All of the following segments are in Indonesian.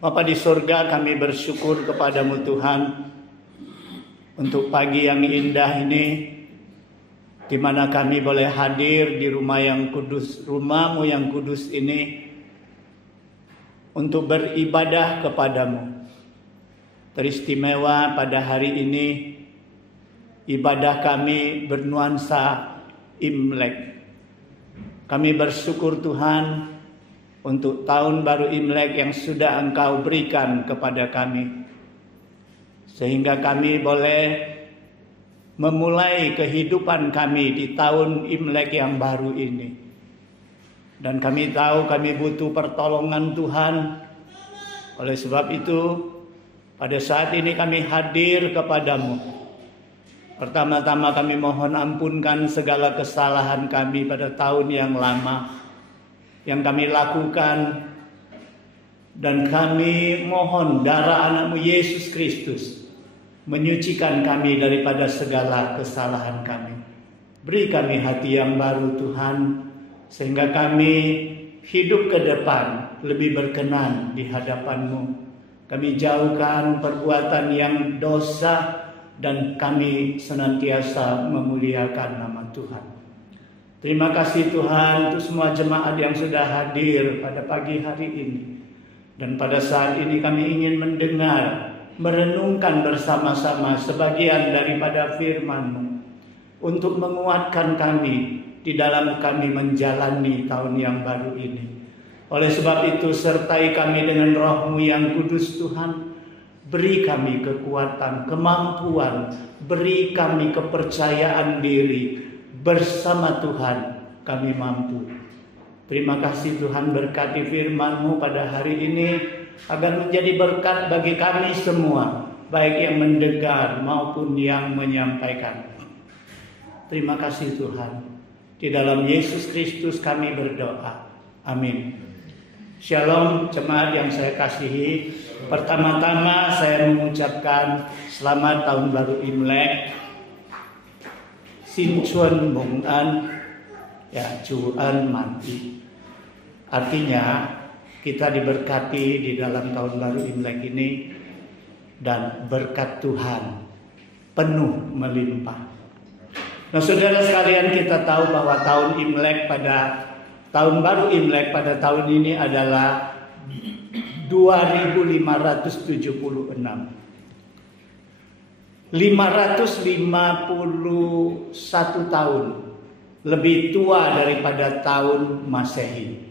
Bapa di surga, kami bersyukur kepadamu Tuhan untuk pagi yang indah ini, di mana kami boleh hadir di rumah yang kudus, rumahmu yang kudus ini, untuk beribadah kepadamu. Teristimewa pada hari ini, ibadah kami bernuansa Imlek. Kami bersyukur Tuhan untuk tahun baru Imlek yang sudah Engkau berikan kepada kami, sehingga kami boleh memulai kehidupan kami di tahun Imlek yang baru ini. Dan kami tahu kami butuh pertolongan Tuhan. Oleh sebab itu, pada saat ini kami hadir kepadamu. Pertama-tama kami mohon ampunkan segala kesalahan kami pada tahun yang lama yang kami lakukan, dan kami mohon darah anakmu Yesus Kristus menyucikan kami daripada segala kesalahan kami. Beri kami hati yang baru Tuhan, sehingga kami hidup ke depan lebih berkenan di hadapan-Mu. Kami jauhkan perbuatan yang dosa, dan kami senantiasa memuliakan nama Tuhan. Terima kasih Tuhan untuk semua jemaat yang sudah hadir pada pagi hari ini. Dan pada saat ini kami ingin mendengar, merenungkan bersama-sama sebagian daripada firman-Mu untuk menguatkan kami di dalam kami menjalani tahun yang baru ini. Oleh sebab itu, sertai kami dengan Roh-Mu yang kudus Tuhan. Beri kami kekuatan, kemampuan, beri kami kepercayaan diri. Bersama Tuhan kami mampu. Terima kasih Tuhan, berkati firman-Mu pada hari ini agar menjadi berkat bagi kami semua, baik yang mendengar maupun yang menyampaikan. Terima kasih Tuhan. Di dalam Yesus Kristus kami berdoa. Amin. Shalom jemaat yang saya kasihi. Pertama-tama saya mengucapkan selamat tahun baru Imlek. Sin Chuan Mong An, ya, Juan Manti. Artinya kita diberkati di dalam tahun baru Imlek ini, dan berkat Tuhan penuh melimpah. Nah, saudara sekalian, kita tahu bahwa tahun baru Imlek pada tahun ini adalah 2576. 551 tahun lebih tua daripada tahun Masehi.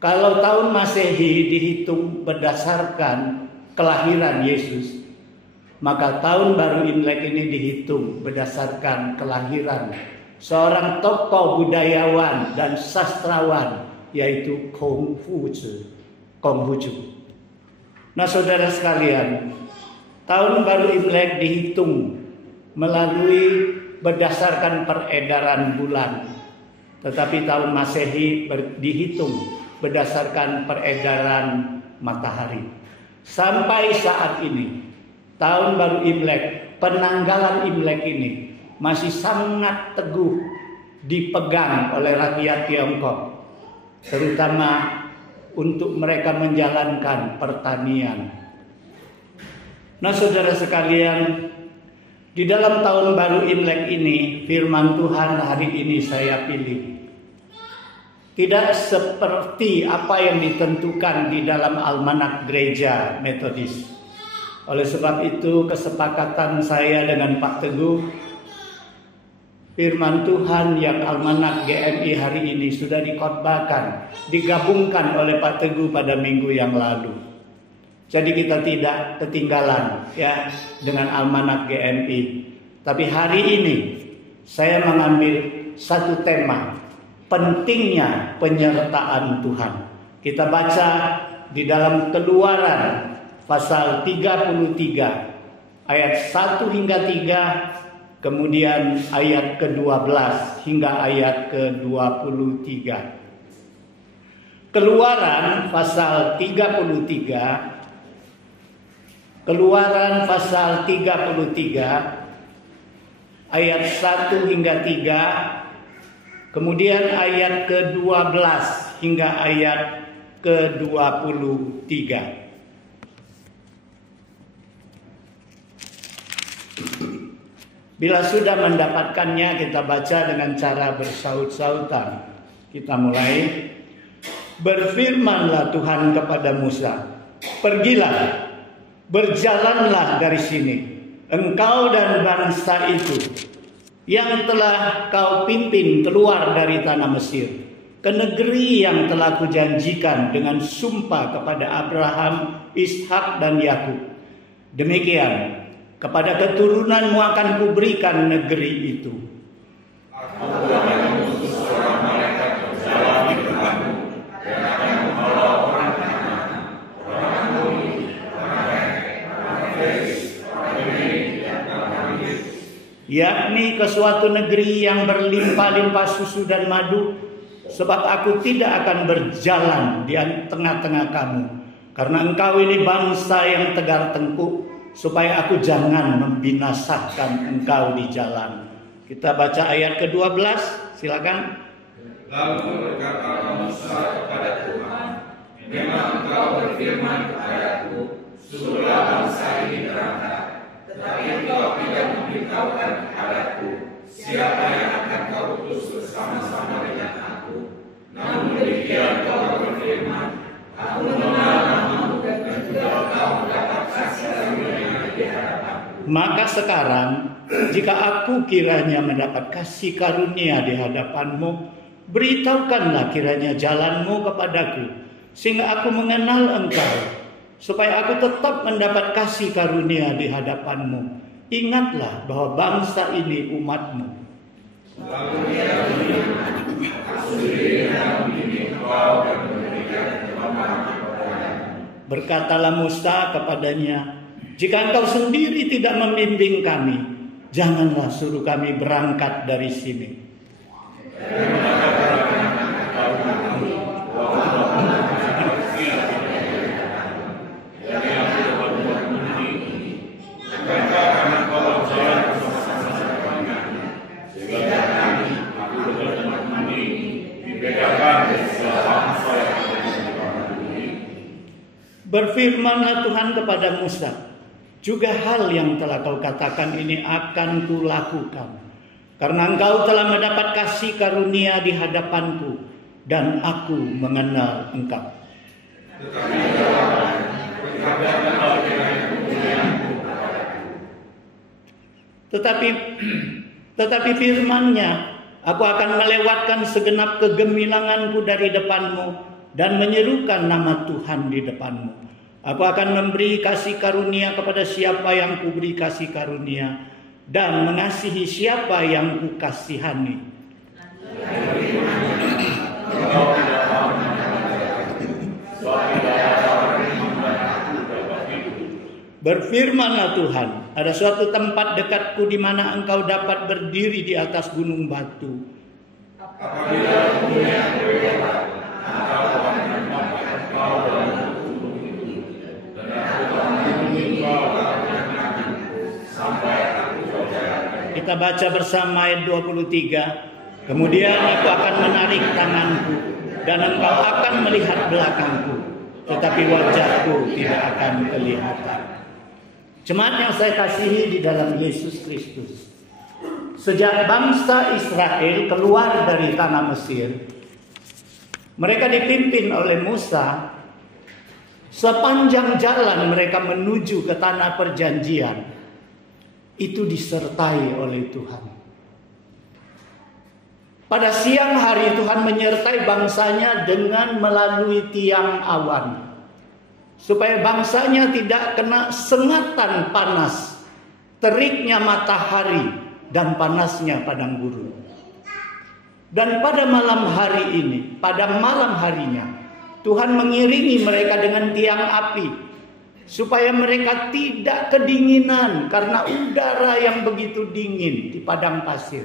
Kalau tahun Masehi dihitung berdasarkan kelahiran Yesus, maka tahun baru Imlek ini dihitung berdasarkan kelahiran seorang tokoh budayawan dan sastrawan, yaitu Konghucu. Nah, saudara sekalian, tahun baru Imlek dihitung melalui berdasarkan peredaran bulan. Tetapi tahun Masehi dihitung berdasarkan peredaran matahari. Sampai saat ini, tahun baru Imlek, penanggalan Imlek ini masih sangat teguh dipegang oleh rakyat Tiongkok, terutama untuk mereka menjalankan pertanian. Nah, saudara sekalian, di dalam tahun baru Imlek ini, firman Tuhan hari ini saya pilih tidak seperti apa yang ditentukan di dalam almanak gereja Metodis. Oleh sebab itu, kesepakatan saya dengan Pak Teguh, firman Tuhan yang almanak GMI hari ini sudah dikhotbahkan, digabungkan oleh Pak Teguh pada minggu yang lalu. Jadi kita tidak ketinggalan ya dengan almanak GMI. Tapi hari ini saya mengambil satu tema, pentingnya penyertaan Tuhan. Kita baca di dalam Keluaran pasal 33 ayat 1 hingga 3, kemudian ayat ke-12 hingga ayat ke-23. Keluaran pasal 33 Keluaran pasal 33 ayat 1 hingga 3, kemudian ayat ke-12 hingga ayat ke-23. Bila sudah mendapatkannya, kita baca dengan cara bersaut-sautan. Kita mulai. Berfirmanlah Tuhan kepada Musa, pergilah, berjalanlah dari sini, engkau dan bangsa itu yang telah kau pimpin keluar dari tanah Mesir, ke negeri yang telah kujanjikan dengan sumpah kepada Abraham, Ishak dan Yakub. Demikian, kepada keturunanmu akan kuberikan negeri itu. Aku akan mengutus seorang malaikat berjalan di depanmu, dan akan membawa orang kanan, orang Amori, orang Het, orang Feris, orang Hemi, dan orang Hit, yakni ke suatu negeri yang berlimpah-limpah susu dan madu, sebab aku tidak akan berjalan di tengah-tengah kamu, karena engkau ini bangsa yang tegar tengkuk, supaya aku jangan membinasakan engkau di jalan. Kita baca ayat ke-12, silakan. Lalu berkata Musa kepada Tuhan, memang engkau berfirman kepadaku, suruhlah bangsa ini berangkat, tetapi engkau tidak memberitahukan kepadaku siapa yang akan kau utus bersama-sama dengan aku. Namun demikian kau berfirman, aku mengenal namamu dan juga kau mendapat kasih karunia di hadapanku. Maka sekarang, jika aku kiranya mendapat kasih karunia di hadapanmu, beritahukanlah kiranya jalanmu kepadaku, sehingga aku mengenal engkau, supaya aku tetap mendapat kasih karunia di hadapanmu. Ingatlah bahwa bangsa ini umatmu. Lalu dia berkatalah Musa kepadanya, jika engkau sendiri tidak membimbing kami, janganlah suruh kami berangkat dari sini. Berfirmanlah Tuhan kepada Musa, juga hal yang telah kau katakan ini akan kulakukan, karena engkau telah mendapat kasih karunia di hadapanku, dan aku mengenal engkau. Tetapi firman-Nya, aku akan melewatkan segenap kegemilanganku dari depanmu, dan menyerukan nama Tuhan di depanmu. Aku akan memberi kasih karunia kepada siapa yang kuberi kasih karunia, dan mengasihi siapa yang kukasihani. Berfirmanlah Tuhan, ada suatu tempat dekatku di mana engkau dapat berdiri di atas gunung batu. Apabila kemudian kita baca bersama ayat 23. Kemudian aku akan menarik tanganku, dan engkau akan melihat belakangku, tetapi wajahku tidak akan kelihatan. Jemaat yang saya kasihi di dalam Yesus Kristus, sejak bangsa Israel keluar dari tanah Mesir, mereka dipimpin oleh Musa. Sepanjang jalan mereka menuju ke tanah perjanjian, itu disertai oleh Tuhan. Pada siang hari Tuhan menyertai bangsanya dengan melalui tiang awan, supaya bangsanya tidak kena sengatan panas, teriknya matahari, dan panasnya padang gurun. Dan pada malam hari ini, pada malam harinya, Tuhan mengiringi mereka dengan tiang api, supaya mereka tidak kedinginan karena udara yang begitu dingin di padang pasir.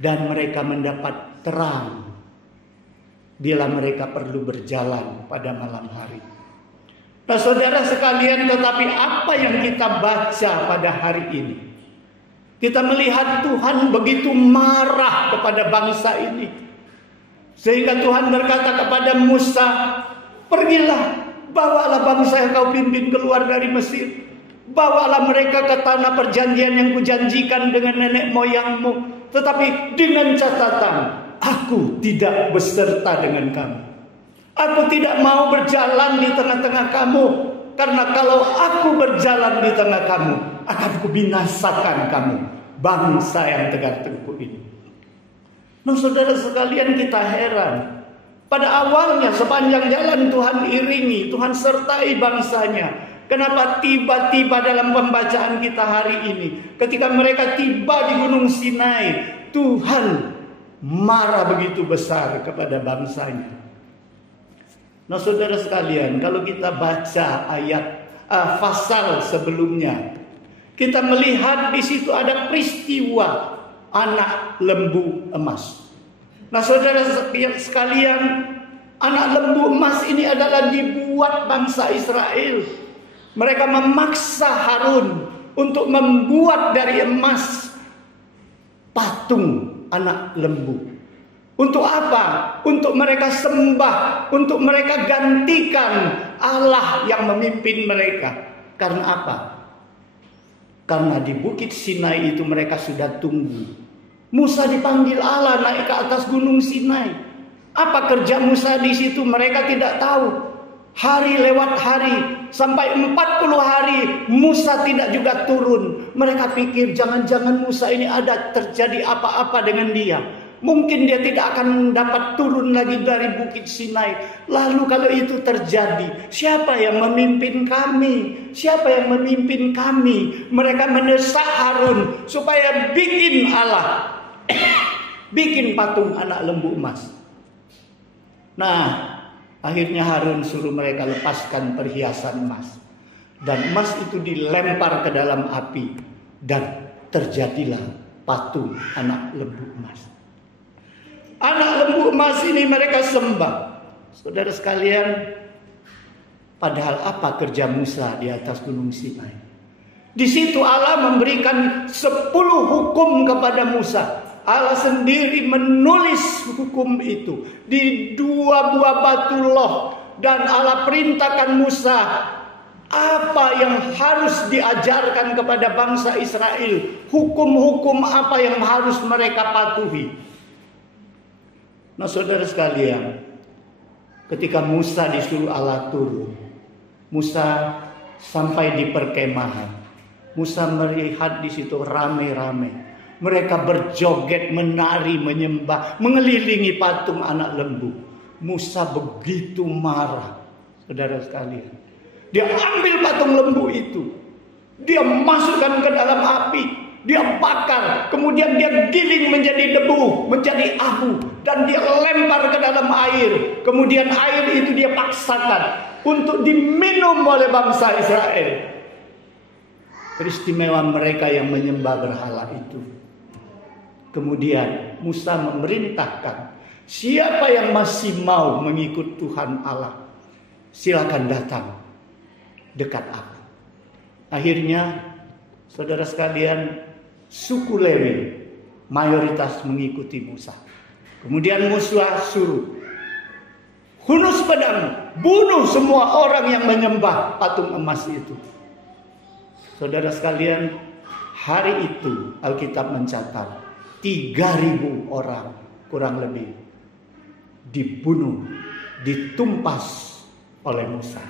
Dan mereka mendapat terang bila mereka perlu berjalan pada malam hari. Nah saudara sekalian, tetapi apa yang kita baca pada hari ini? Kita melihat Tuhan begitu marah kepada bangsa ini, sehingga Tuhan berkata kepada Musa, pergilah, bawalah bangsa yang kau pimpin keluar dari Mesir, Bawalah mereka ke tanah perjanjian yang kujanjikan dengan nenek moyangmu. Tetapi dengan catatan, aku tidak beserta dengan kamu. Aku tidak mau berjalan di tengah-tengah kamu. Karena kalau aku berjalan di tengah kamu, akan kubinasakan kamu, bangsa yang tegar tengkuk ini. Nah, saudara sekalian, kita heran. Pada awalnya sepanjang jalan Tuhan iringi, Tuhan sertai bangsanya. Kenapa tiba-tiba dalam pembacaan kita hari ini, ketika mereka tiba di Gunung Sinai, Tuhan marah begitu besar kepada bangsanya. Nah, saudara sekalian, kalau kita baca ayat pasal sebelumnya, kita melihat di situ ada peristiwa anak lembu emas. Nah, saudara sekalian, anak lembu emas ini adalah dibuat bangsa Israel. Mereka memaksa Harun untuk membuat dari emas patung anak lembu. Untuk apa? Untuk mereka sembah, untuk mereka gantikan Allah yang memimpin mereka. Karena apa? Karena di Bukit Sinai itu mereka sudah tunggu. Musa dipanggil Allah naik ke atas Gunung Sinai. Apa kerja Musa di situ? Mereka tidak tahu. Hari lewat hari, sampai 40 hari Musa tidak juga turun. Mereka pikir jangan-jangan Musa ini ada terjadi apa-apa dengan dia. Mungkin dia tidak akan dapat turun lagi dari Bukit Sinai. Lalu kalau itu terjadi, siapa yang memimpin kami? Siapa yang memimpin kami? Mereka mendesak Harun supaya bikin Allah, bikin patung anak lembu emas. Nah, akhirnya Harun suruh mereka lepaskan perhiasan emas. Dan emas itu dilempar ke dalam api. Dan terjadilah patung anak lembu emas. Anak lembu emas ini mereka sembah. Saudara sekalian, padahal apa kerja Musa di atas Gunung Sinai? Di situ Allah memberikan 10 hukum kepada Musa. Allah sendiri menulis hukum itu di 2 buah batu loh. Dan Allah perintahkan Musa apa yang harus diajarkan kepada bangsa Israel. Hukum-hukum apa yang harus mereka patuhi. Nah, saudara sekalian, ketika Musa disuruh Allah turun, Musa sampai di perkemahan. Musa melihat di situ rame-rame. Mereka berjoget, menari, menyembah, mengelilingi patung anak lembu. Musa begitu marah, saudara sekalian. Dia ambil patung lembu itu, dia masukkan ke dalam api, dia bakar, kemudian dia giling menjadi debu, menjadi abu, dan dia lempar ke dalam air. Kemudian air itu dia paksakan untuk diminum oleh bangsa Israel. Peristiwa mereka yang menyembah berhala itu. Kemudian Musa memerintahkan, siapa yang masih mau mengikut Tuhan Allah, silakan datang dekat aku. Akhirnya, saudara sekalian, suku Lewi mayoritas mengikuti Musa. Kemudian Musa suruh, hunus pedangmu, bunuh semua orang yang menyembah patung emas itu. Saudara sekalian, hari itu Alkitab mencatat 3.000 orang kurang lebih dibunuh, ditumpas oleh Musa.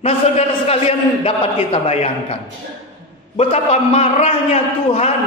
Nah, saudara sekalian, dapat kita bayangkan betapa marahnya Tuhan.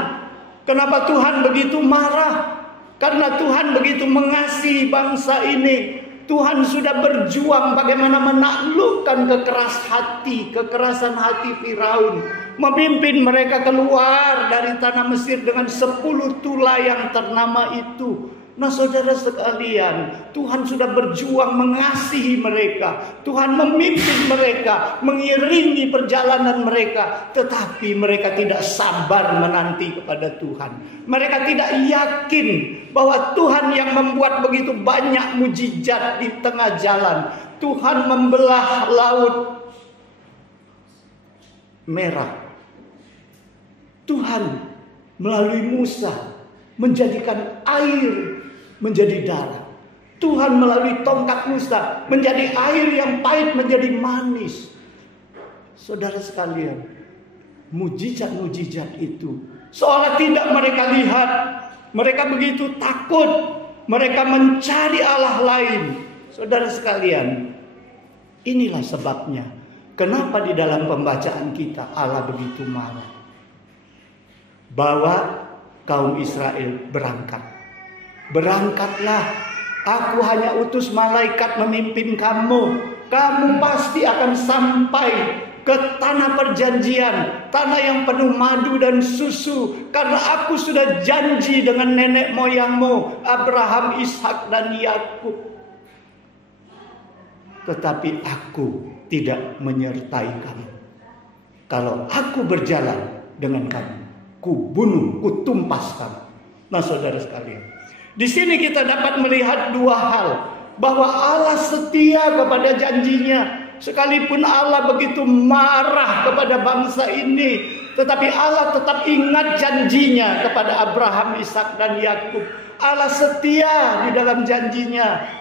Kenapa Tuhan begitu marah? Karena Tuhan begitu mengasihi bangsa ini. Tuhan sudah berjuang bagaimana menaklukkan kekerasan hati Firaun, memimpin mereka keluar dari tanah Mesir dengan 10 tula yang ternama itu. Nah, saudara sekalian, Tuhan sudah berjuang mengasihi mereka. Tuhan memimpin mereka, mengiringi perjalanan mereka. Tetapi mereka tidak sabar menanti kepada Tuhan. Mereka tidak yakin bahwa Tuhan yang membuat begitu banyak mujizat di tengah jalan. Tuhan membelah laut merah. Tuhan melalui Musa menjadikan air menjadi darah. Tuhan melalui tongkat Musa menjadi air yang pahit menjadi manis. Saudara sekalian, mujizat-mujizat itu seolah tidak mereka lihat. Mereka begitu takut. Mereka mencari Allah lain. Saudara sekalian, inilah sebabnya kenapa di dalam pembacaan kita Allah begitu marah. Bawa kaum Israel berangkat. Berangkatlah, aku hanya utus malaikat memimpin kamu. Kamu pasti akan sampai ke tanah perjanjian, tanah yang penuh madu dan susu. Karena aku sudah janji dengan nenek moyangmu, Abraham, Ishak, dan Yakub. Tetapi aku tidak menyertai kamu. Kalau aku berjalan dengan kamu, ku bunuh, ku tumpas kamu. Nah, saudara sekalian, di sini kita dapat melihat dua hal. Bahwa Allah setia kepada janjinya. Sekalipun Allah begitu marah kepada bangsa ini, tetapi Allah tetap ingat janjinya kepada Abraham, Ishak, dan Yakub. Allah setia di dalam janjinya.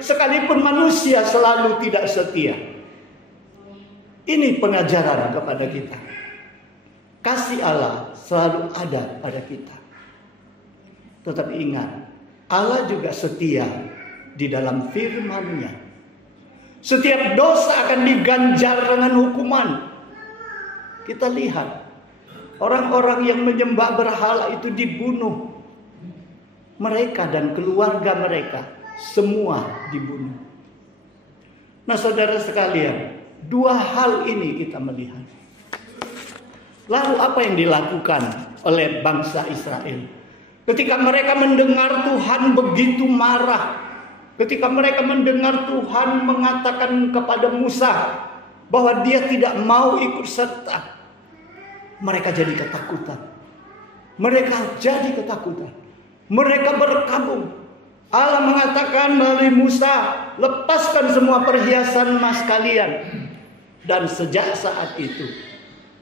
Sekalipun manusia selalu tidak setia. Ini pengajaran kepada kita. Kasih Allah selalu ada pada kita. Tetapi ingat, Allah juga setia di dalam firman-Nya. Setiap dosa akan diganjar dengan hukuman. Kita lihat, orang-orang yang menyembah berhala itu dibunuh. Mereka dan keluarga mereka semua dibunuh. Nah, saudara sekalian, dua hal ini kita melihat. Lalu apa yang dilakukan oleh bangsa Israel? Ketika mereka mendengar Tuhan begitu marah, ketika mereka mendengar Tuhan mengatakan kepada Musa bahwa dia tidak mau ikut serta, mereka jadi ketakutan. Mereka berkabung. Allah mengatakan melalui Musa, lepaskan semua perhiasan emas kalian. Dan sejak saat itu,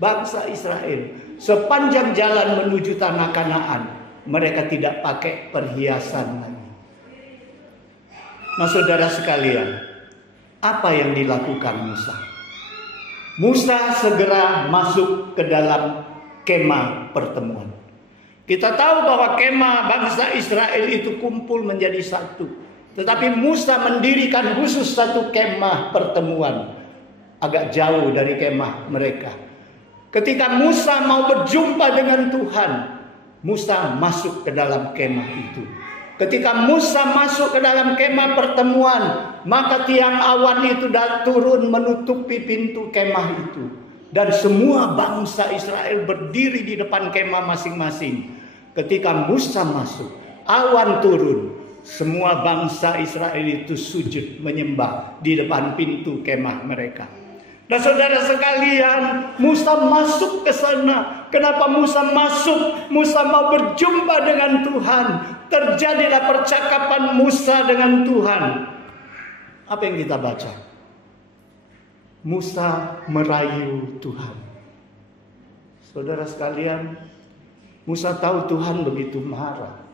bangsa Israel sepanjang jalan menuju tanah Kanaan, mereka tidak pakai perhiasan lagi. Nah, saudara sekalian, apa yang dilakukan Musa? Musa segera masuk ke dalam kemah pertemuan. Kita tahu bahwa kemah bangsa Israel itu kumpul menjadi satu. Tetapi Musa mendirikan khusus satu kemah pertemuan agak jauh dari kemah mereka. Ketika Musa mau berjumpa dengan Tuhan, Musa masuk ke dalam kemah itu. Ketika Musa masuk ke dalam kemah pertemuan, maka tiang awan itu turun menutupi pintu kemah itu. Dan semua bangsa Israel berdiri di depan kemah masing-masing. Ketika Musa masuk, awan turun. Semua bangsa Israel itu sujud menyembah di depan pintu kemah mereka. Nah, saudara sekalian, Musa masuk ke sana. Kenapa Musa masuk? Musa mau berjumpa dengan Tuhan. Terjadilah percakapan Musa dengan Tuhan. Apa yang kita baca? Musa merayu Tuhan. Saudara sekalian, Musa tahu Tuhan begitu marah.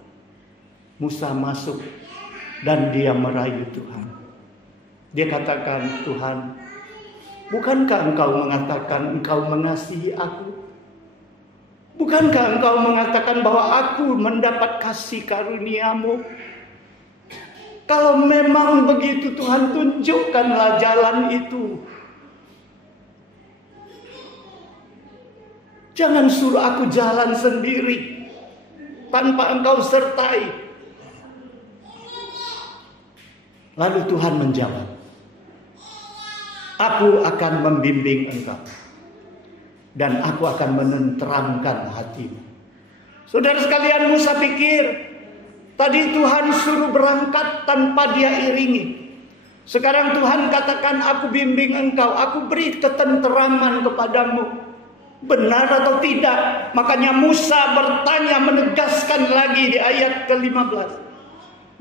Musa masuk dan dia merayu Tuhan. Dia katakan, Tuhan, bukankah engkau mengatakan engkau mengasihi aku? Bukankah engkau mengatakan bahwa aku mendapat kasih karunia-Mu? Kalau memang begitu Tuhan, tunjukkanlah jalan itu. Jangan suruh aku jalan sendiri tanpa engkau sertai. Lalu Tuhan menjawab, aku akan membimbing engkau. Dan aku akan menenteramkan hatimu. Saudara sekalian, Musa pikir tadi Tuhan suruh berangkat tanpa dia iringi. Sekarang Tuhan katakan, aku bimbing engkau, aku beri ketenteraman kepadamu. Benar atau tidak? Makanya Musa bertanya, menegaskan lagi di ayat ke-15.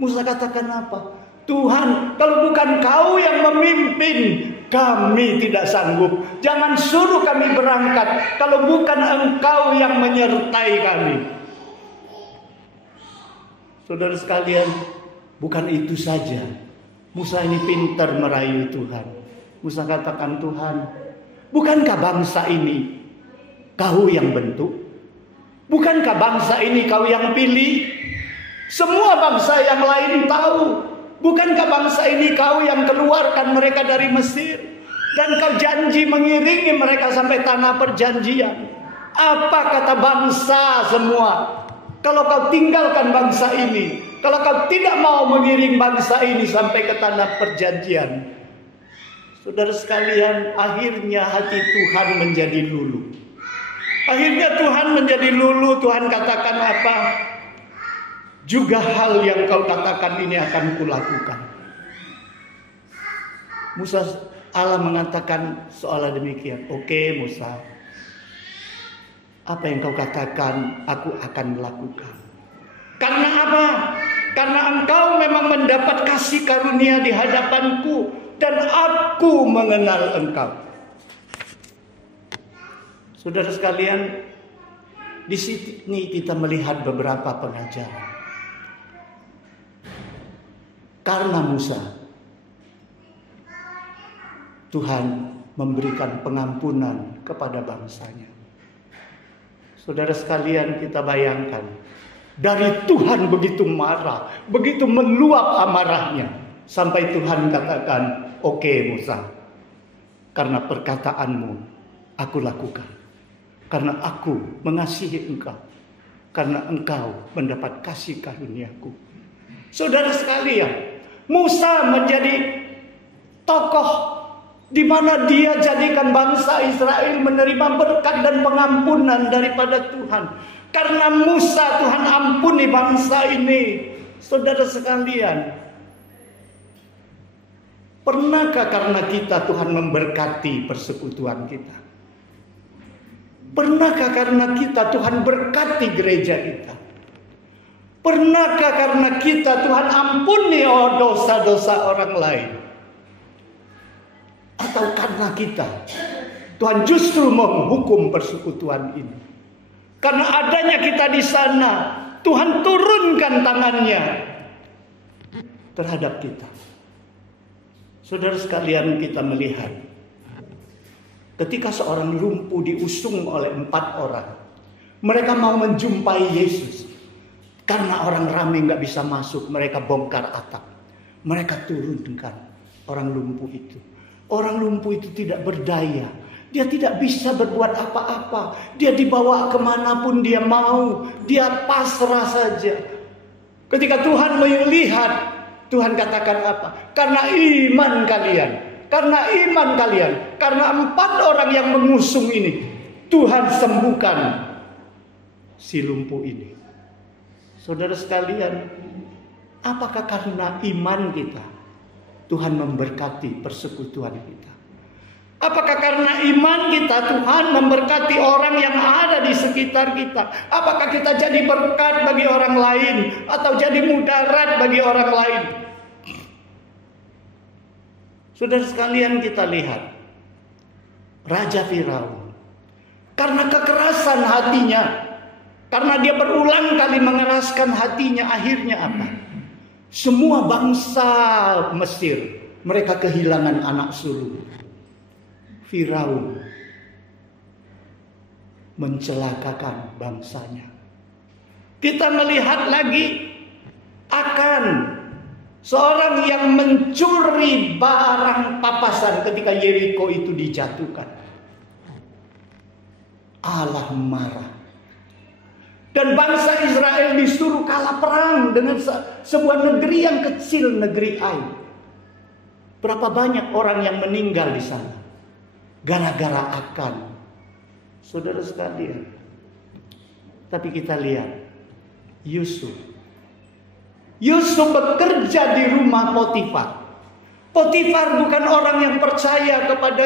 Musa katakan apa? Tuhan, kalau bukan kau yang memimpin, kami tidak sanggup. Jangan suruh kami berangkat kalau bukan engkau yang menyertai kami. Saudara sekalian, bukan itu saja. Musa ini pintar merayu Tuhan. Musa katakan, Tuhan, bukankah bangsa ini Kau yang bentuk? Bukankah bangsa ini Kau yang pilih? Semua bangsa yang lain tahu. Bukankah bangsa ini Kau yang keluarkan mereka dari Mesir? Dan Kau janji mengiringi mereka sampai tanah perjanjian. Apa kata bangsa semua? Kalau Kau tinggalkan bangsa ini, kalau Kau tidak mau mengiring bangsa ini sampai ke tanah perjanjian. Saudara sekalian, akhirnya hati Tuhan menjadi luluh. Akhirnya Tuhan menjadi luluh. Tuhan katakan apa? Juga hal yang Kau katakan ini akan Kulakukan. Allah mengatakan seolah demikian. Oke Musa, apa yang Kau katakan aku akan lakukan. Karena apa? Karena engkau memang mendapat kasih karunia di hadapanku, dan aku mengenal engkau. Saudara sekalian, di sini kita melihat beberapa pengajaran. Karena Musa, Tuhan memberikan pengampunan kepada bangsanya. Saudara sekalian, kita bayangkan, dari Tuhan begitu marah, begitu meluap amarahnya, sampai Tuhan katakan, oke Musa, karena perkataanmu aku lakukan. Karena aku mengasihi engkau, karena engkau mendapat kasih karuniaku. Saudara sekalian, Musa menjadi tokoh di mana dia jadikan bangsa Israel menerima berkat dan pengampunan daripada Tuhan. Karena Musa, Tuhan ampuni bangsa ini. Saudara sekalian, pernahkah karena kita Tuhan memberkati persekutuan kita? Pernahkah karena kita Tuhan berkati gereja kita? Pernahkah karena kita Tuhan ampuni dosa-dosa orang lain? Atau karena kita Tuhan justru menghukum persekutuan ini? Karena adanya kita di sana, Tuhan turunkan tangannya terhadap kita. Saudara sekalian, kita melihat ketika seorang lumpuh diusung oleh 4 orang, mereka mau menjumpai Yesus. Karena orang ramai gak bisa masuk, mereka bongkar atap. Mereka turunkan orang lumpuh itu. Orang lumpuh itu tidak berdaya. Dia tidak bisa berbuat apa-apa. Dia dibawa kemanapun dia mau. Dia pasrah saja. Ketika Tuhan melihat, Tuhan katakan apa? Karena iman kalian. Karena iman kalian. Karena 4 orang yang mengusung ini, Tuhan sembuhkan si lumpuh ini. Saudara sekalian, apakah karena iman kita Tuhan memberkati persekutuan kita? Apakah karena iman kita Tuhan memberkati orang yang ada di sekitar kita? Apakah kita jadi berkat bagi orang lain atau jadi mudarat bagi orang lain? Saudara sekalian, kita lihat Raja Firaun, karena kekerasan hatinya, karena dia berulang kali mengeraskan hatinya, akhirnya apa? Semua bangsa Mesir, mereka kehilangan anak sulung. Firaun mencelakakan bangsanya. Kita melihat lagi akan seorang yang mencuri barang papasan ketika Yeriko itu dijatuhkan. Allah marah. Dan bangsa Israel disuruh kalah perang dengan sebuah negeri yang kecil, negeri Ai. Berapa banyak orang yang meninggal di sana gara-gara akan, saudara sekalian. Tapi kita lihat Yusuf bekerja di rumah Potifar. Potifar bukan orang yang percaya kepada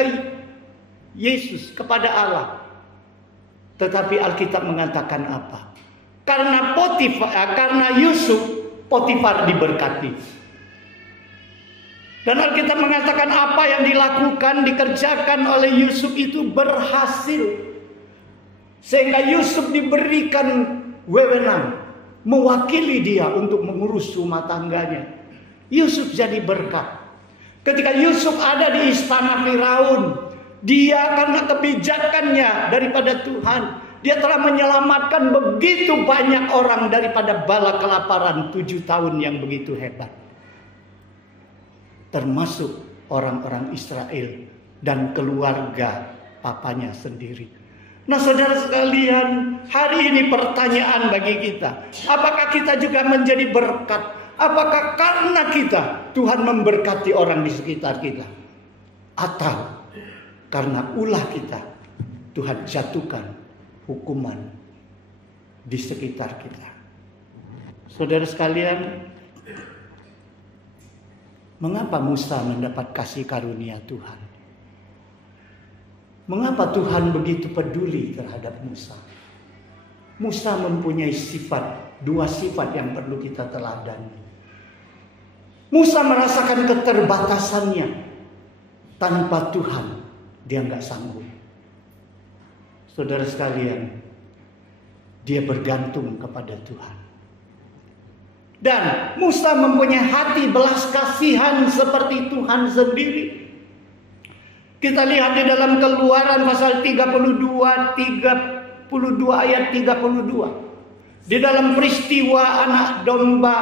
Yesus, kepada Allah. Tetapi Alkitab mengatakan apa? Karena Yusuf, Potifar diberkati. Dan Alkitab mengatakan apa yang dikerjakan oleh Yusuf itu berhasil. Sehingga Yusuf diberikan wewenang mewakili dia untuk mengurus rumah tangganya. Yusuf jadi berkat. Ketika Yusuf ada di istana Firaun, dia karena kebijakannya daripada Tuhan, dia telah menyelamatkan begitu banyak orang daripada bala kelaparan 7 tahun yang begitu hebat. Termasuk orang-orang Israel dan keluarga papanya sendiri. Nah, saudara sekalian, hari ini pertanyaan bagi kita. Apakah kita juga menjadi berkat? Apakah karena kita Tuhan memberkati orang di sekitar kita? Atau karena ulah kita Tuhan jatuhkan hukuman di sekitar kita? Saudara sekalian, mengapa Musa mendapat kasih karunia Tuhan? Mengapa Tuhan begitu peduli terhadap Musa? Musa mempunyai dua sifat yang perlu kita teladani. Musa merasakan keterbatasannya. Tanpa Tuhan, dia nggak sanggup. Saudara sekalian, dia bergantung kepada Tuhan. Dan Musa mempunyai hati belas kasihan seperti Tuhan sendiri. Kita lihat di dalam Keluaran pasal 32 ayat 32. Di dalam peristiwa anak domba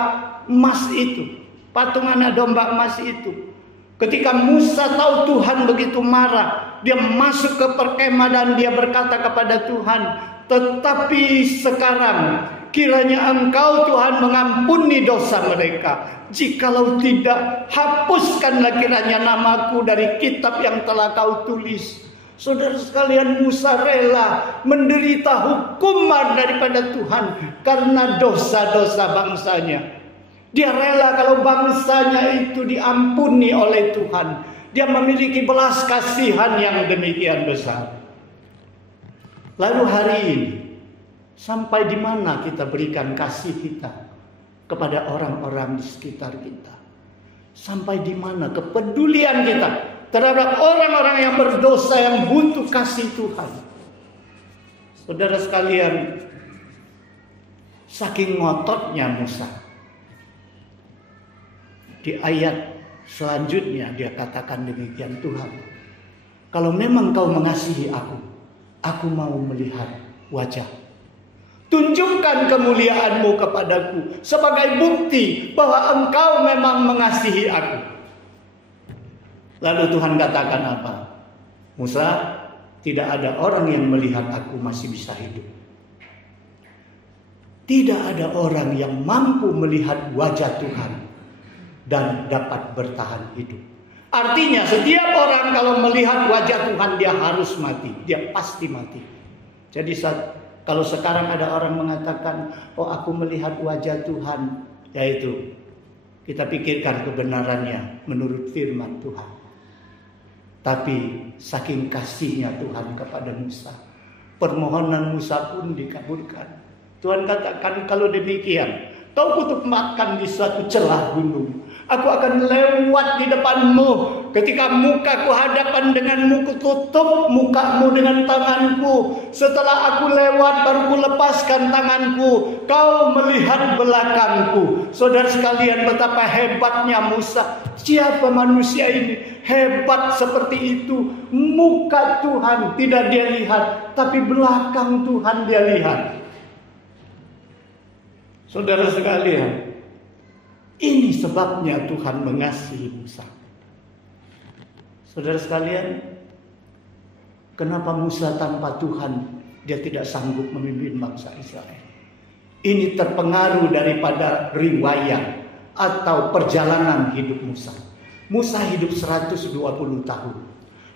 emas itu, patung anak domba emas itu. Ketika Musa tahu Tuhan begitu marah, dia masuk ke perkemah dan dia berkata kepada Tuhan, "Tetapi sekarang kiranya Engkau Tuhan mengampuni dosa mereka. Jikalau tidak, hapuskanlah kiranya namaku dari kitab yang telah Kau tulis." Saudara sekalian, Musa rela menderita hukuman daripada Tuhan karena dosa-dosa bangsanya. Dia rela kalau bangsanya itu diampuni oleh Tuhan. Dia memiliki belas kasihan yang demikian besar. Lalu hari ini, sampai di mana kita berikan kasih kita kepada orang-orang di sekitar kita? Sampai di mana kepedulian kita terhadap orang-orang yang berdosa yang butuh kasih Tuhan? Saudara sekalian, saking ngototnya Musa, di ayat selanjutnya dia katakan demikian, "Tuhan, kalau memang Kau mengasihi aku mau melihat wajah. Tunjukkan kemuliaan-Mu kepadaku sebagai bukti bahwa Engkau memang mengasihi aku." Lalu Tuhan katakan apa? "Musa, tidak ada orang yang melihat aku masih bisa hidup." Tidak ada orang yang mampu melihat wajah Tuhan dan dapat bertahan hidup. Artinya setiap orang kalau melihat wajah Tuhan dia harus mati. Dia pasti mati. Jadi kalau sekarang ada orang mengatakan, "Oh, aku melihat wajah Tuhan," yaitu kita pikirkan kebenarannya menurut firman Tuhan. Tapi saking kasihnya Tuhan kepada Musa, permohonan Musa pun dikabulkan. Tuhan katakan, "Kalau demikian, Kau kutempatkan di suatu celah gunung. Aku akan lewat di depanmu. Ketika mukaku hadapan denganmu, kututup mukamu dengan tanganku. Setelah aku lewat, baru kulepaskan tanganku. Kau melihat belakangku." Saudara sekalian, betapa hebatnya Musa. Siapa manusia ini? Hebat seperti itu. Muka Tuhan tidak dia lihat, tapi belakang Tuhan dia lihat. Saudara sekalian, ini sebabnya Tuhan mengasihi Musa. Saudara sekalian, kenapa Musa tanpa Tuhan dia tidak sanggup memimpin bangsa Israel? Ini terpengaruh daripada riwayat atau perjalanan hidup Musa. Musa hidup 120 tahun.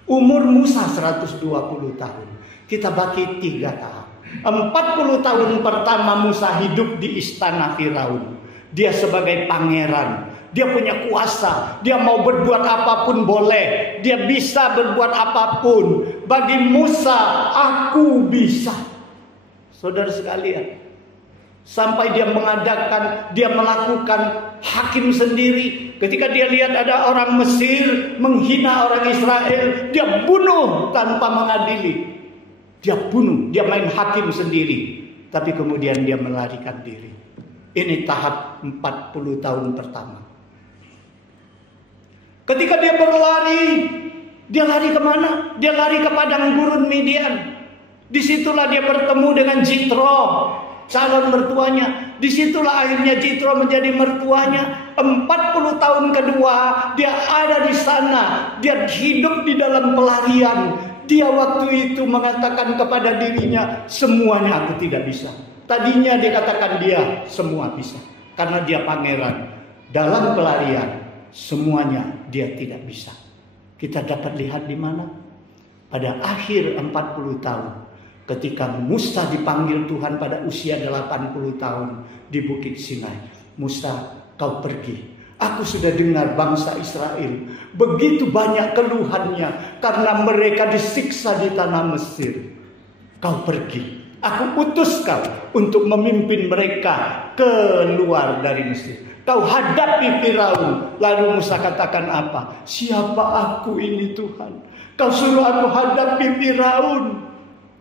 Umur Musa 120 tahun. Kita bagi 3 tahap. 40 tahun pertama Musa hidup di istana Firaun. Dia sebagai pangeran. Dia punya kuasa. Dia mau berbuat apapun boleh. Dia bisa berbuat apapun. Bagi Musa, aku bisa. Saudara sekalian, sampai dia melakukan hakim sendiri. Ketika dia lihat ada orang Mesir menghina orang Israel, dia bunuh tanpa mengadili. Dia bunuh, dia main hakim sendiri. Tapi kemudian dia melarikan diri. Ini tahap 40 tahun pertama. Ketika dia berlari, dia lari kemana? Dia lari ke padang gurun Midian. Disitulah dia bertemu dengan Jitro, calon mertuanya. Disitulah akhirnya Jitro menjadi mertuanya. 40 tahun kedua dia ada di sana. Dia hidup di dalam pelarian. Dia waktu itu mengatakan kepada dirinya, semuanya aku tidak bisa. Tadinya dia katakan dia semua bisa, karena dia pangeran. Dalam pelarian semuanya dia tidak bisa. Kita dapat lihat di mana? Pada akhir 40 tahun. Ketika Musa dipanggil Tuhan pada usia 80 tahun di Bukit Sinai. Musa, kau pergi. Aku sudah dengar bangsa Israel begitu banyak keluhannya karena mereka disiksa di tanah Mesir. Kau pergi. Aku utus kau untuk memimpin mereka keluar dari Mesir. Kau hadapi Firaun. Lalu Musa katakan apa? Siapa aku ini Tuhan? Kau suruh aku hadapi Firaun.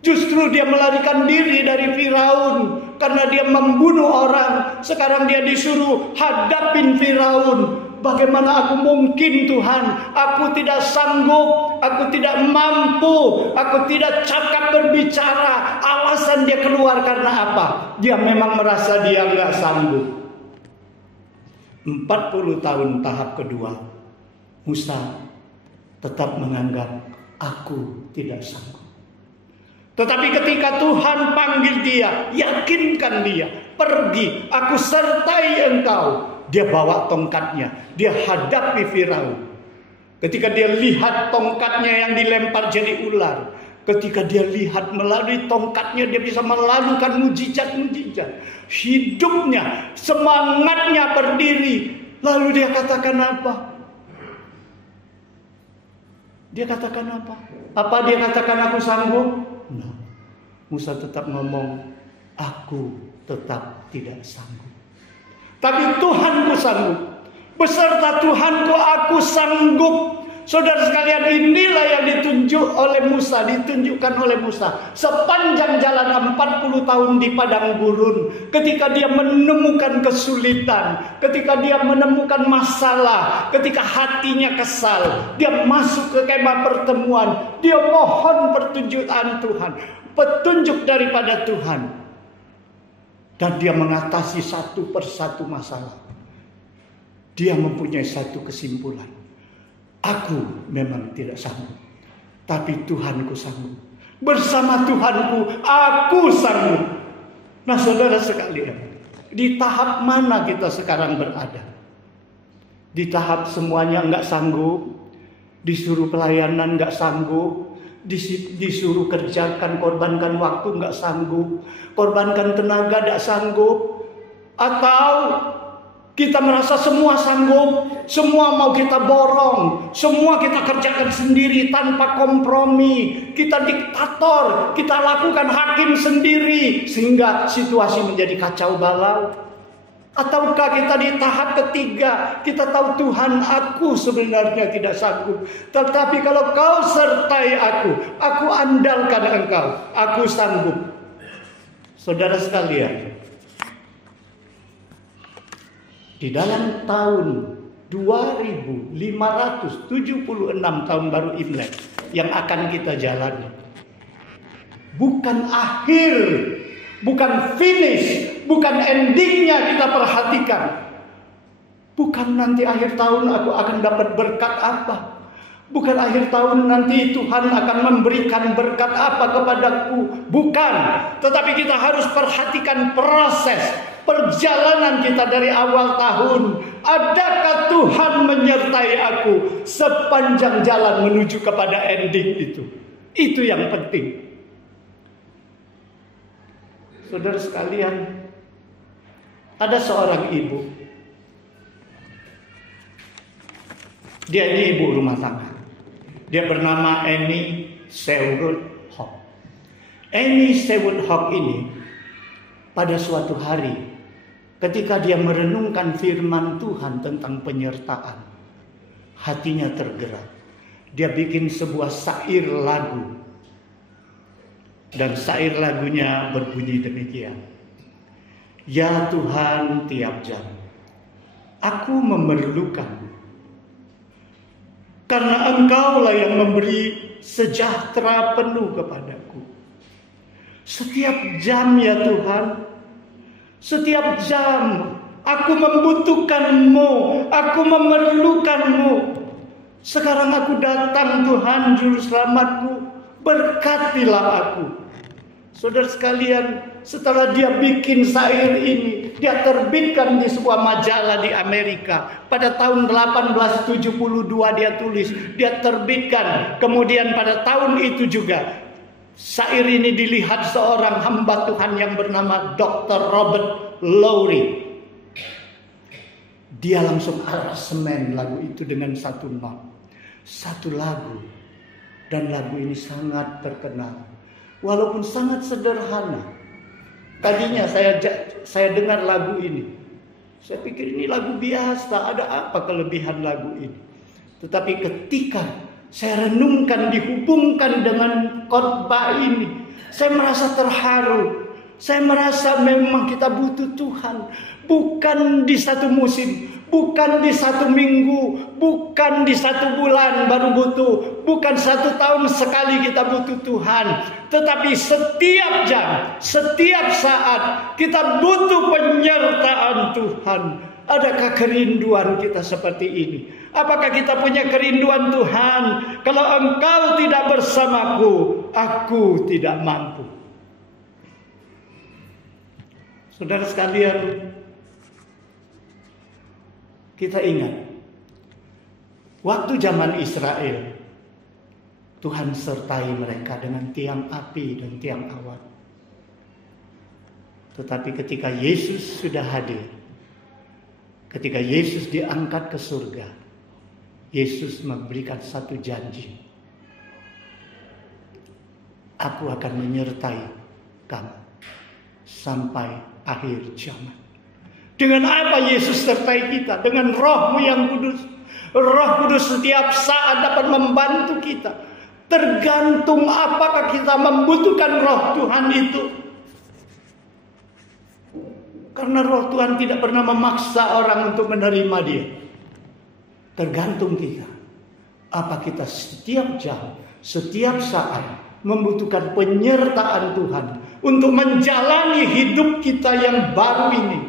Justru dia melarikan diri dari Firaun karena dia membunuh orang. Sekarang dia disuruh hadapin Firaun. Bagaimana aku mungkin Tuhan? Aku tidak sanggup, aku tidak mampu, aku tidak cakap berbicara. Alasan dia keluar karena apa? Dia memang merasa dia nggak sanggup. 40 tahun tahap kedua, Musa tetap menganggap aku tidak sanggup. Tetapi ketika Tuhan panggil dia, yakinkan dia, pergi, aku sertai engkau. Dia bawa tongkatnya, dia hadapi Firaun. Ketika dia lihat tongkatnya yang dilempar jadi ular, ketika dia lihat melalui tongkatnya dia bisa melakukan mujizat-mujizat. Hidupnya, semangatnya berdiri. Lalu dia katakan apa? Dia katakan apa? Apa dia katakan aku sanggup? Nah, Musa tetap ngomong, aku tetap tidak sanggup. Tapi Tuhanku sanggup. Beserta Tuhanku aku sanggup. Saudara sekalian, inilah yang ditunjukkan oleh Musa. Sepanjang jalan 40 tahun di padang gurun. Ketika dia menemukan kesulitan. Ketika dia menemukan masalah. Ketika hatinya kesal. Dia masuk ke kemah pertemuan. Dia mohon pertunjukan Tuhan. Petunjuk daripada Tuhan. Dan dia mengatasi satu persatu masalah. Dia mempunyai satu kesimpulan. Aku memang tidak sanggup. Tapi Tuhanku sanggup. Bersama Tuhanku, aku sanggup. Nah saudara sekalian, di tahap mana kita sekarang berada? Di tahap semuanya enggak sanggup. Disuruh pelayanan enggak sanggup. Disuruh kerjakan, korbankan waktu enggak sanggup. Korbankan tenaga enggak sanggup. Atau kita merasa semua sanggup, semua mau kita borong, semua kita kerjakan sendiri tanpa kompromi. Kita diktator, kita lakukan hakim sendiri sehingga situasi menjadi kacau balau. Ataukah kita di tahap ketiga, kita tahu Tuhan aku sebenarnya tidak sanggup. Tetapi kalau kau sertai aku andalkan engkau, aku sanggup. Saudara sekalian, di dalam tahun 2576 tahun baru Imlek yang akan kita jalani, bukan akhir, bukan finish, bukan endingnya kita perhatikan. Bukan nanti akhir tahun aku akan dapat berkat apa. Bukan akhir tahun nanti Tuhan akan memberikan berkat apa kepadaku. Bukan. Tetapi kita harus perhatikan proses perjalanan kita dari awal tahun. Adakah Tuhan menyertai aku sepanjang jalan menuju kepada ending itu? Itu yang penting. Saudara sekalian, ada seorang ibu. Dia ini ibu rumah tangga. Dia bernama Annie Seward Hogg. Annie Seward Hogg ini pada suatu hari ketika dia merenungkan firman Tuhan tentang penyertaan, hatinya tergerak. Dia bikin sebuah syair lagu. Dan syair lagunya berbunyi demikian. Ya Tuhan tiap jam aku memerlukan karena Engkaulah yang memberi sejahtera penuh kepadaku. Setiap jam ya Tuhan, setiap jam aku membutuhkan-Mu, aku memerlukan-Mu. Sekarang aku datang Tuhan, Juru Selamatku, berkatilah aku. Saudara sekalian, setelah dia bikin syair ini, dia terbitkan di sebuah majalah di Amerika. Pada tahun 1872 dia tulis, dia terbitkan. Kemudian pada tahun itu juga, syair ini dilihat seorang hamba Tuhan yang bernama Dr. Robert Lowry. Dia langsung aransemen lagu itu dengan satu not, satu lagu. Dan lagu ini sangat terkenal. Walaupun sangat sederhana. Tadinya saya dengar lagu ini, saya pikir ini lagu biasa, ada apa kelebihan lagu ini? Tetapi ketika saya renungkan, dihubungkan dengan khotbah ini, saya merasa terharu. Saya merasa memang kita butuh Tuhan. Bukan di satu musim, bukan di satu minggu, bukan di satu bulan baru butuh, bukan 1 tahun sekali kita butuh Tuhan. Tetapi setiap jam, setiap saat kita butuh penyertaan Tuhan. Adakah kerinduan kita seperti ini? Apakah kita punya kerinduan Tuhan? Kalau Engkau tidak bersamaku, aku tidak mampu. Saudara sekalian, kita ingat, waktu zaman Israel, Tuhan sertai mereka dengan tiang api dan tiang awan. Tetapi ketika Yesus sudah hadir, ketika Yesus diangkat ke surga, Yesus memberikan satu janji. Aku akan menyertai kamu sampai akhir zaman. Dengan apa Yesus sertai kita? Dengan Roh-Mu yang kudus. Roh Kudus setiap saat dapat membantu kita. Tergantung apakah kita membutuhkan Roh Tuhan itu. Karena Roh Tuhan tidak pernah memaksa orang untuk menerima Dia. Tergantung kita. Apa kita setiap jam, setiap saat membutuhkan penyertaan Tuhan untuk menjalani hidup kita yang baru ini.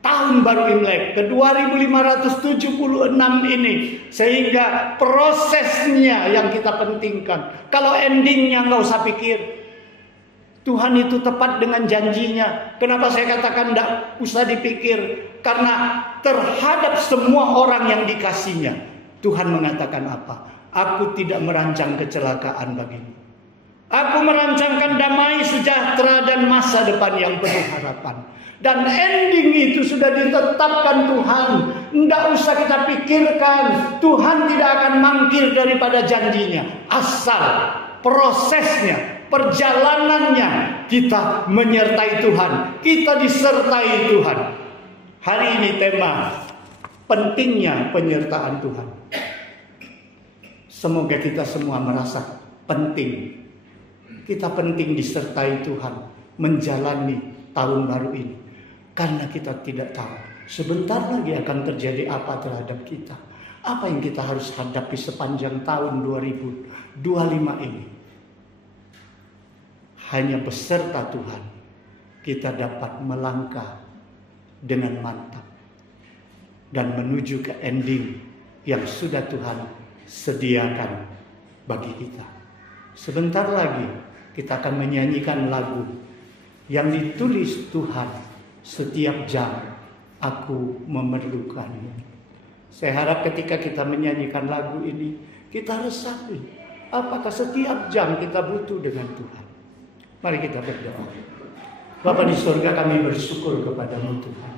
Tahun baru Imlek ke 2576 ini, sehingga prosesnya yang kita pentingkan. Kalau endingnya nggak usah pikir. Tuhan itu tepat dengan janjinya. Kenapa saya katakan nggak usah dipikir? Karena terhadap semua orang yang dikasihnya, Tuhan mengatakan apa? Aku tidak merancang kecelakaan bagimu. Aku merancangkan damai, sejahtera, dan masa depan yang penuh harapan. Dan ending itu sudah ditetapkan Tuhan. Tidak usah kita pikirkan. Tuhan tidak akan mangkir daripada janjinya. Asal prosesnya, perjalanannya, kita menyertai Tuhan. Kita disertai Tuhan. Hari ini tema pentingnya penyertaan Tuhan. Semoga kita semua merasa penting. Kita penting disertai Tuhan menjalani tahun baru ini. Karena kita tidak tahu sebentar lagi akan terjadi apa terhadap kita. Apa yang kita harus hadapi sepanjang tahun 2025 ini. Hanya beserta Tuhan kita dapat melangkah dengan mantap dan menuju ke ending yang sudah Tuhan sediakan bagi kita. Sebentar lagi kita akan menyanyikan lagu yang ditulis Tuhan. Setiap jam aku memerlukanmu. Saya harap ketika kita menyanyikan lagu ini, kita resapi apakah setiap jam kita butuh dengan Tuhan. Mari kita berdoa. Bapa di surga, kami bersyukur kepada-Mu Tuhan,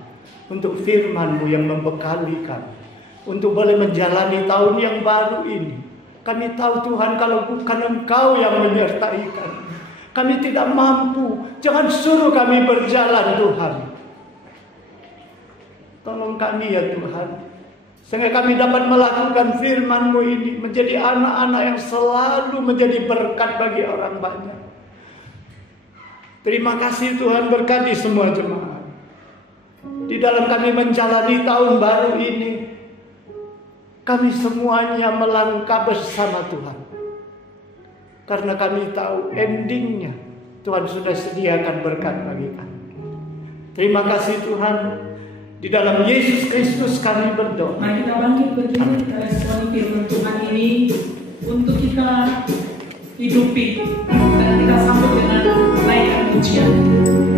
untuk firman-Mu yang membekali kami, untuk boleh menjalani tahun yang baru ini. Kami tahu Tuhan, kalau bukan Engkau yang menyertai kami tidak mampu. Jangan suruh kami berjalan Tuhan. Tolong kami ya Tuhan, sehingga kami dapat melakukan firman-Mu ini, menjadi anak-anak yang selalu menjadi berkat bagi orang banyak. Terima kasih Tuhan, berkati semua jemaat di dalam kami menjalani tahun baru ini. kami semuanya melangkah bersama Tuhan. Karena kami tahu endingnya Tuhan sudah sediakan berkat bagi kami. Terima kasih Tuhan. Di dalam Yesus Kristus kami berdoa. Mari kita bangkit berdiri, kita responi firman Tuhan ini untuk kita hidupi dan kita sambut dengan naikkan pujian.